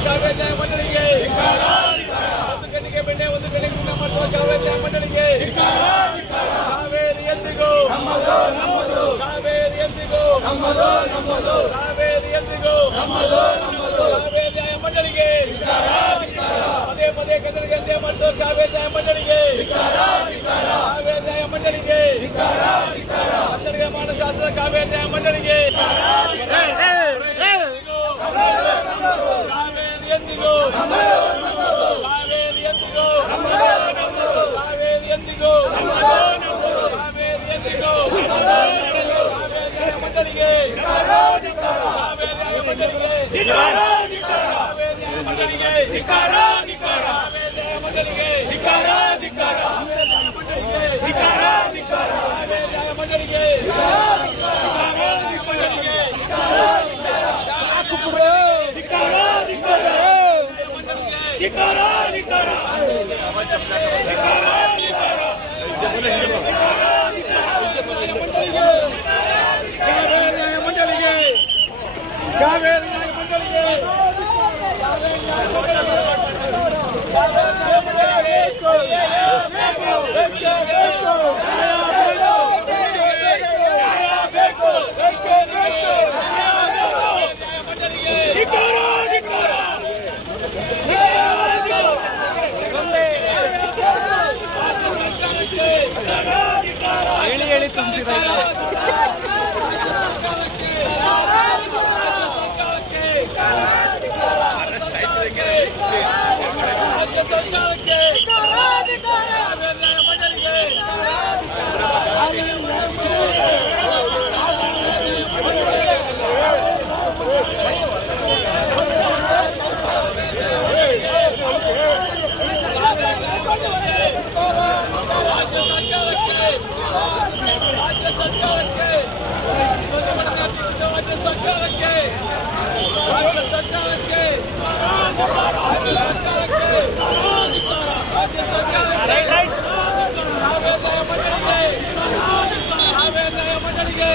ಕಾವೇರಿ ನ್ಯಾಯ ಮಂಡಳಿಗೆ ಒಂದು ಗಂಟೆಗೆ ಬೆಣ್ಣೆ ಒಂದು ಗಂಟೆಗೆ ಊಟ ಮಾಡುವ ಕಾವೇರಿ ನ್ಯಾಯ ಮಂಡಳಿಗೆ ಕಾವೇರಿ ಎಂದಿಗೂ ಕಾವೇರಿ ಎಂದಿಗೂ ಕಾವೇರಿ ಎಂದಿಗೂ ಕಾವೇರಿ ನ್ಯಾಯ ಮಂಡಳಿಗೆ ಪದೇ ಪದೇ ಕನ್ನಡಿಗೆ ಅಂತ್ಯ ಮಾಡುವ ಕಾವೇರಿ ನ್ಯಾಯ ಮಂಡಳಿಗೆ ಕಾವೇರಿ ನ್ಯಾಯ ಮಂಡಳಿಗೆ ಕನ್ನಡಿಗ ಮಾನಶಾಸ್ತ್ರ ಕಾವೇರಿ ನ್ಯಾಯ ಮಂಡಳಿಗೆ ಕಾವೇರಿ ಎಂದಿಗೂ ಕಾವೇರಿ ಎಂದಿಗೂ ಕಾವೇರಿ ಎಂದಿಗೂ ಕಾವೇರಿ ಎಂದಿಗೂ ಕಾವೇರಿ ನ್ಯಾಯ ಮಂಡಳಿಗೆ ಕಾವೇರಿ ನ್ಯಾಯ ಮಂಡಳಿಗೆ ಕಾವೇರಿ ನ್ಯಾಯ ಮಂಡಳಿಗೆ ಕಾವೇರಿ ನ್ಯಾಯ ಮಂಡಳಿಗೆ ಹೇಳಿ ತುಂಬಿಸಿದ ಕಾವೇರಿ ನ್ಯಾಯ ಮಂಡಳಿಗೆ